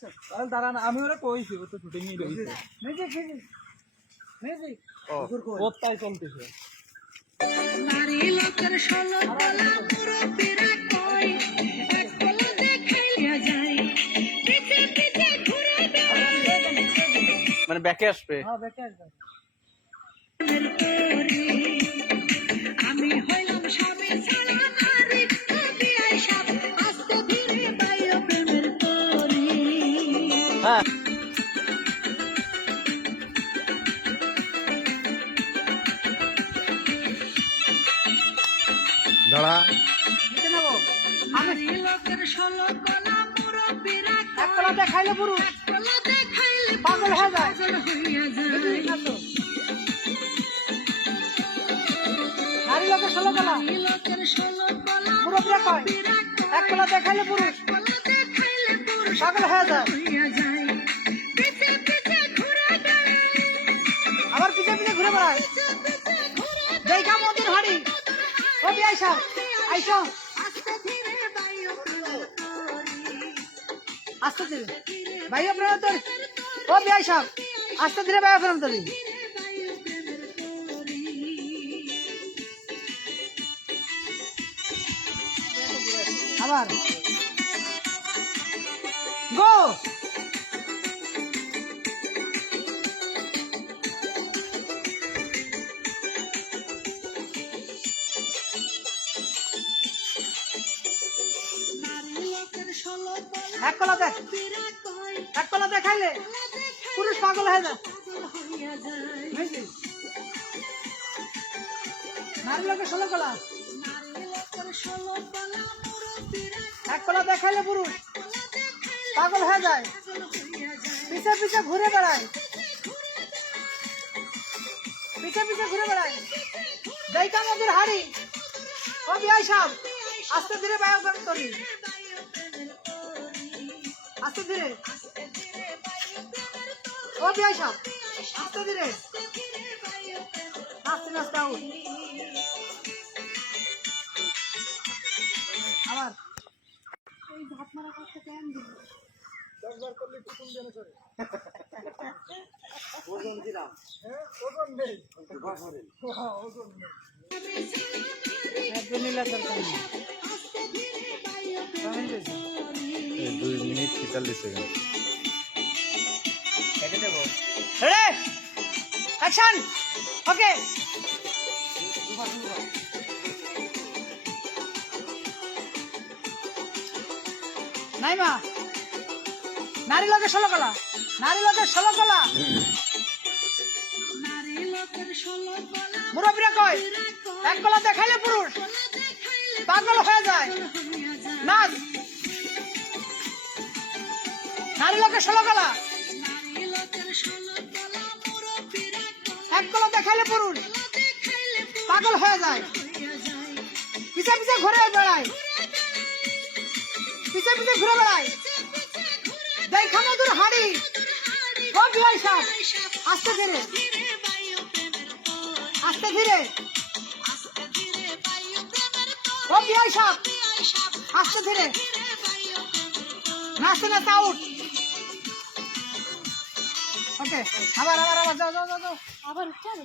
তাহলে দাঁড়ান আমি ওরা কইছি ও তো শুটিং ই রইছে ও তাই চলতেছে নারী লোকের ষোলতলা মুরব্বিরা কয় এক কলা দেখাইয়া যায় পিছে পিছে ঘুরে বেড়ায় মানে ব্যাকে আসবে আমি হইলাম স্বামী ছাড়া নারী নদী আইসা আস্তে ধীরে বাইরে প্রেমের তরি হ্যাঁ দাঁড়া নারী লোকের ষোলতলা মুরব্বিরা এক কলা দেখাইলে পুরুষ এক কলা দেখাইলে পাগল হয়ে যায় পাগল হইয়া যায় নারী লোকের 16 কলা নারী লোকের ষোলতলা মুরব্বিরা কয় এক কলা দেখাইলে পুরুষ কলা দেখাইলে পুরুষ পাগল হয়ে যায় হইয়া যায় পিছে পিছে ঘুরে বেড়ায় আবার পিছে পিছে ঘুরে বেড়ায় দেখা মন্দির হাড়ি কবি আইসা আইসা আস্তে ধীরে বাইরে প্রেমের তরি আস্তে ধীরে ভাইয়া প্রেম তোর কবি আইসা আস্তে ধীরে ভাইয়া প্রেম তোর আবার গো এক কলা দেখ এক কলা দেখাইলে পুরুষ পাগল হয়ে যায় বুঝলি? নারী লোকের 16 কলা এক কলা দেখাইলে পুরুষ পাগল হয়ে যায় পিছে পিছে ঘুরে বেড়ায় পিছে পিছে ঘুরে বেড়ায় দেখা মন্দির হাড়ি কবি আইসা আস্তে ধীরে বায়োগ্রাম করি আস্তে ধীরে কবি আইসা আস্তে ধীরে নাচতে নাচতে আউট আবার এই ভাত মারা করতে কেন দিল 10 বার করলে কুকুম জানে করে ওজন দিলাম হ্যাঁ ওজন নেই হ্যাঁ ওজন নেই একদম নীলা দরকার নেই 2 মিনিট 43 সেকেন্ড কেটে দেব রেডি অ্যাকশন ওকে নাইমা নারী লোকের 16 কলা নারী লোকের 16 কলা নারী লোকের ষোলতলা মুরব্বিরা কয় এক কলা দেখাইলে পুরুষ পাগল হয়ে যায় হইয়া যায় নাচ নারী লোকের 16 কলা নারী লোকের ষোলতলা মুরব্বিরা এক কলা দেখাইলে পুরুষ দেখাইলে পাগল হয়ে যায় হইয়া যায় পিছে পিছে ঘুরে বেড়ায় পিছে পিছে ঘুরে বেড়ায় দেখা মধুর হাড়ি কবি আইসা আস্তে ধীরে ধীরে বাইরে প্রেমের তরি আস্তে ধীরে আস্তে ধীরে বাইরে প্রেমের তরি কবি আইসা আইসা আস্তে ধীরে ধীরে বাইরে প্রেমের তরি নাচতে নাচতে আউট ওকে আবার আবার আবার যাও যাও যাও যাও আবার চল